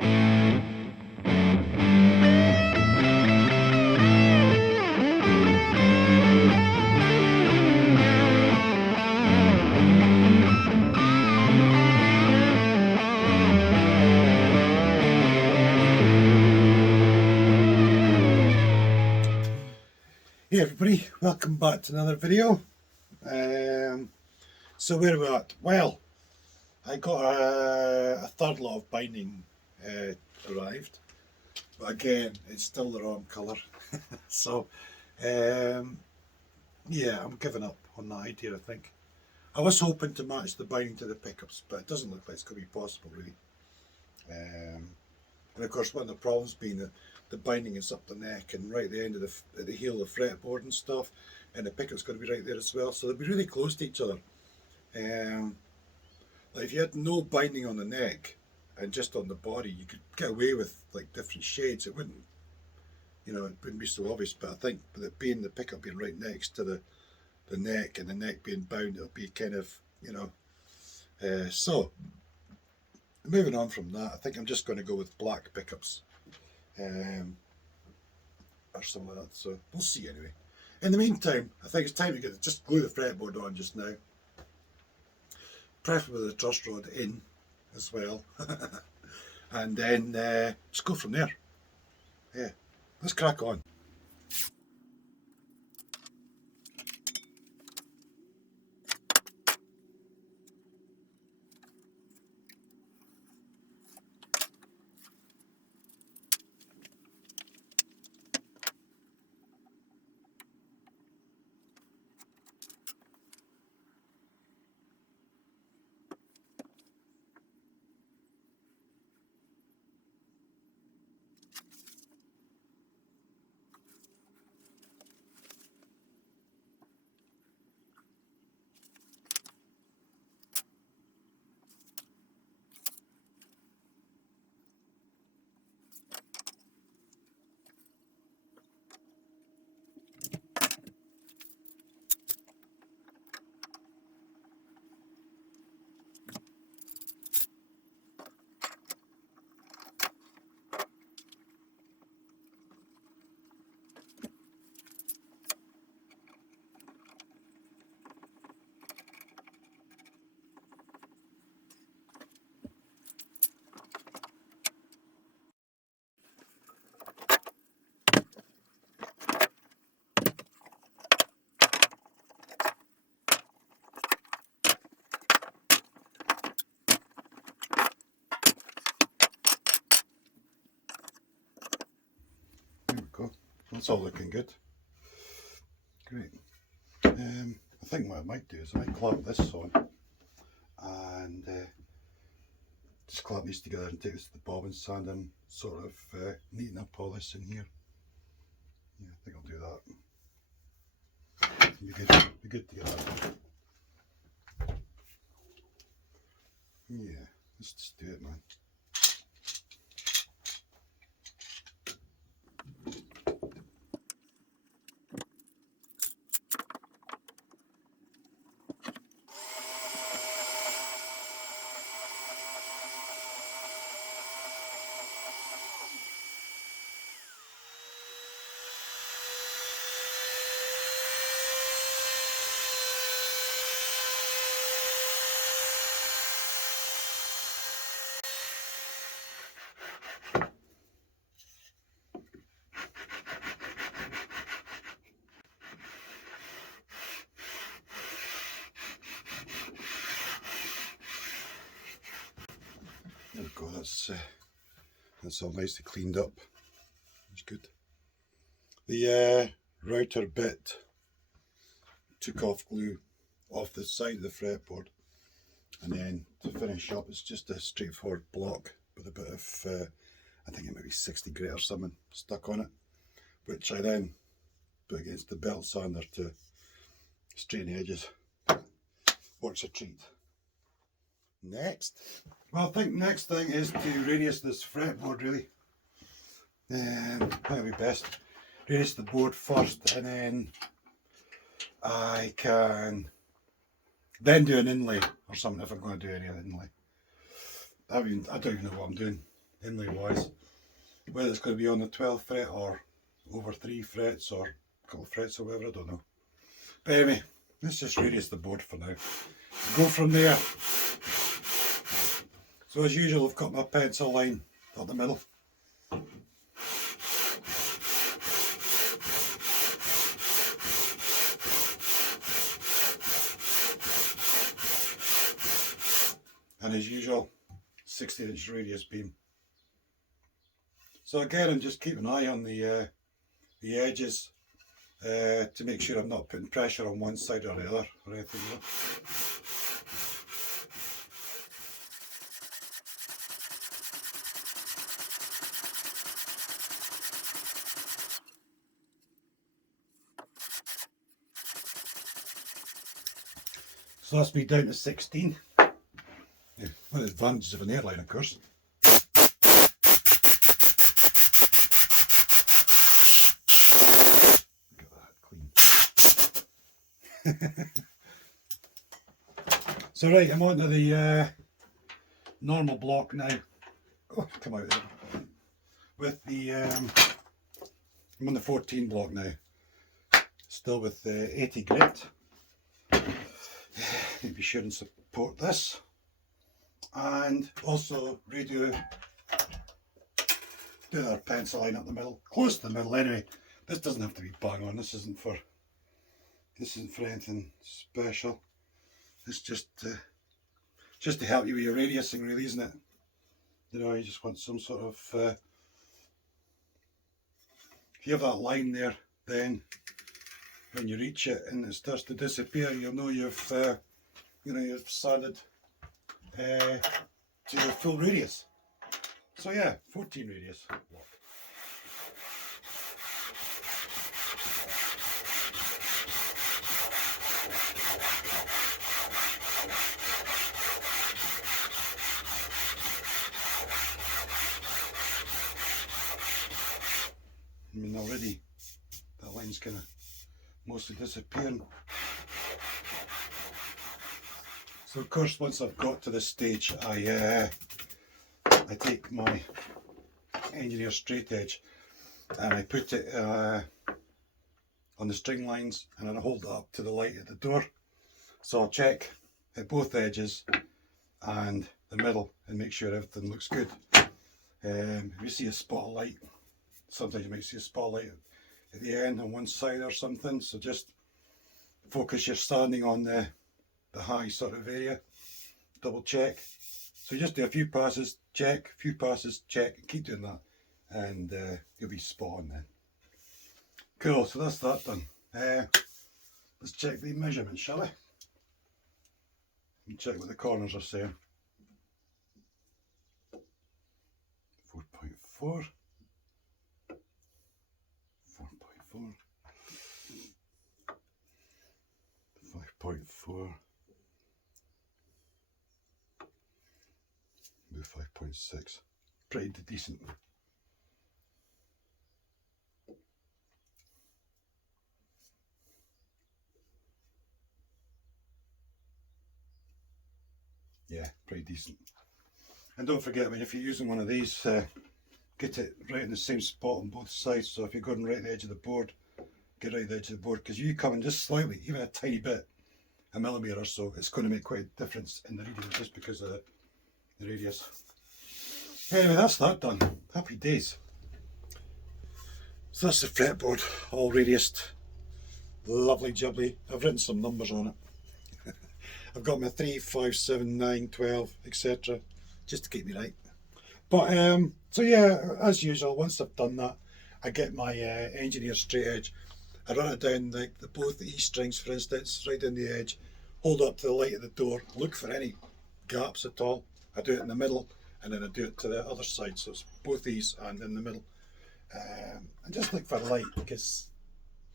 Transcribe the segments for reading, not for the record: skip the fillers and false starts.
Hey everybody, welcome back to another video. So where are we at? Well, I got a third lot of binding arrived, but again it's still the wrong colour. So yeah, I'm giving up on that idea. I think I was hoping to match the binding to the pickups, but it doesn't look like it's going to be possible really. And of course one of the problems being that the binding is up the neck and right at the end of the heel of the fretboard and stuff, and the pickup's going to be right there as well, so they'll be really close to each other. Like if you had no binding on the neck and just on the body, you could get away with like different shades. It wouldn't, it wouldn't be so obvious. But I think with it being the pickup being right next to the neck and the neck being bound, it'll be kind of, so moving on from that, I think I'm just going to go with black pickups. Or something like that, so we'll see anyway. In the meantime, I think it's time to just glue the fretboard on just now, preferably with the truss rod in as well, and then just go from there. Yeah, let's crack on. There we go. That's all looking good. Great. I think what I might do is I might clamp this on and just clamp these together and take this to the bobbin sand and sort of neaten up all this in here. Yeah, I think I'll do that. Be good to get that done. Yeah, let's just do it, man. There we go, that's all nicely cleaned up. That's good. The router bit took off glue off the side of the fretboard, and then to finish up it's just a straightforward block with a bit of, I think it might be 60 grit or something stuck on it, which I then put against the belt sander to straighten the edges. Works a treat. Next, well, I think next thing is to radius this fretboard really. That'll be best. Radius the board first, and then I can then do an inlay or something if I'm going to do any inlay. I don't even know what I'm doing. inlay wise, whether it's going to be on the 12th fret or over 3 frets or a couple of frets or whatever, I don't know. But anyway, let's just radius the board for now. Go from there. So as usual, I've got my pencil line up the middle. And as usual, 16-inch radius beam. So again, I'm just keeping an eye on the edges to make sure I'm not putting pressure on one side or the other or anything. You know. So that's me down to 16. Yeah, one of the advantages of an airline, of course. Get that clean. So right, I'm onto the normal block now. Oh, come out there. With the, I'm on the 14 block now. Still with the 80 grit. Need to be sure and support this. And also do our pencil line up the middle, close to the middle anyway. This doesn't have to be bang on. This isn't for anything special. It's just to help you with your radiusing, really, isn't it? You know, you just want some sort of if you have that line there, then when you reach it and it starts to disappear, you'll know you've you've sanded to your full radius. So yeah, 14 radius block. I mean, already that line's kind of mostly disappearing. So of course, once I've got to this stage, I take my engineer straight edge and I put it on the string lines, and then I hold it up to the light at the door. So I'll check at both edges and the middle and make sure everything looks good. If you see a spot of light, sometimes you might see a spotlight at the end on one side or something, so just focus your standing on the high sort of area, double check. So you just do a few passes, check, a few passes, check, and keep doing that, and you'll be spot on then. Cool, so that's that done. Let's check the measurements, shall we? And check what the corners are saying. 4.4. 4.4, 5.4, do 5.6, pretty decent. Yeah, pretty decent. And don't forget, if you're using one of these, get it right in the same spot on both sides. So if you're going right at the edge of the board, get right at the edge of the board, because you come in just slightly, even a tiny bit, a millimetre or so, it's going to make quite a difference in the reading just because of the radius. Anyway, that's that done. Happy days. So that's the fretboard, all radiused, lovely jubbly. I've written some numbers on it. I've got my 3, 5, 7, 9, 12, etc. just to keep me right. But so yeah, as usual, once I've done that, I get my engineer straight edge. I run it down like both the E strings, for instance, right down the edge, hold up to the light of the door, look for any gaps at all. I do it in the middle, and then I do it to the other side, so it's both these and in the middle. And just look for light, because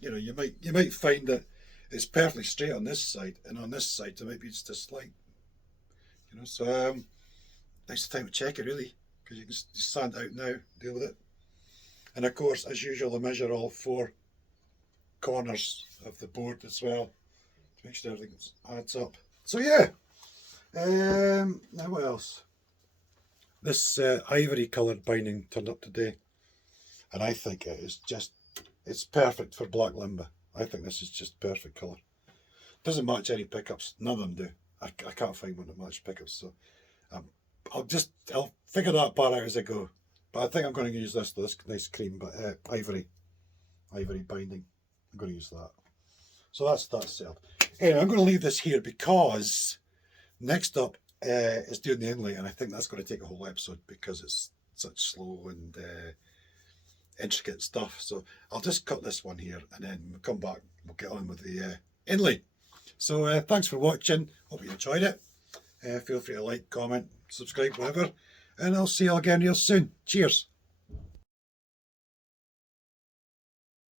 you know you might find that it's perfectly straight on this side, and on this side there might be just a slight, you know. So now's the time to check it, really, because you can just sand it out now, deal with it. And of course, as usual, I measure all 4 corners of the board as well to make sure everything adds up. So yeah, now what else? This ivory coloured binding turned up today, and I think it is just, it's perfect for black limber. I think this is just perfect colour. Doesn't match any pickups, none of them do. I can't find one that match pickups, so I'll figure that part out as I go. But I think I'm going to use this nice cream, but ivory binding. I'm going to use that. So that's set up. Anyway, I'm going to leave this here because next up is doing the inlay, and I think that's going to take a whole episode because it's such slow and intricate stuff. So I'll just cut this one here, and then we'll come back. We'll get on with the inlay. So thanks for watching. Hope you enjoyed it. Feel free to like, comment, subscribe, whatever, and I'll see you again real soon. Cheers.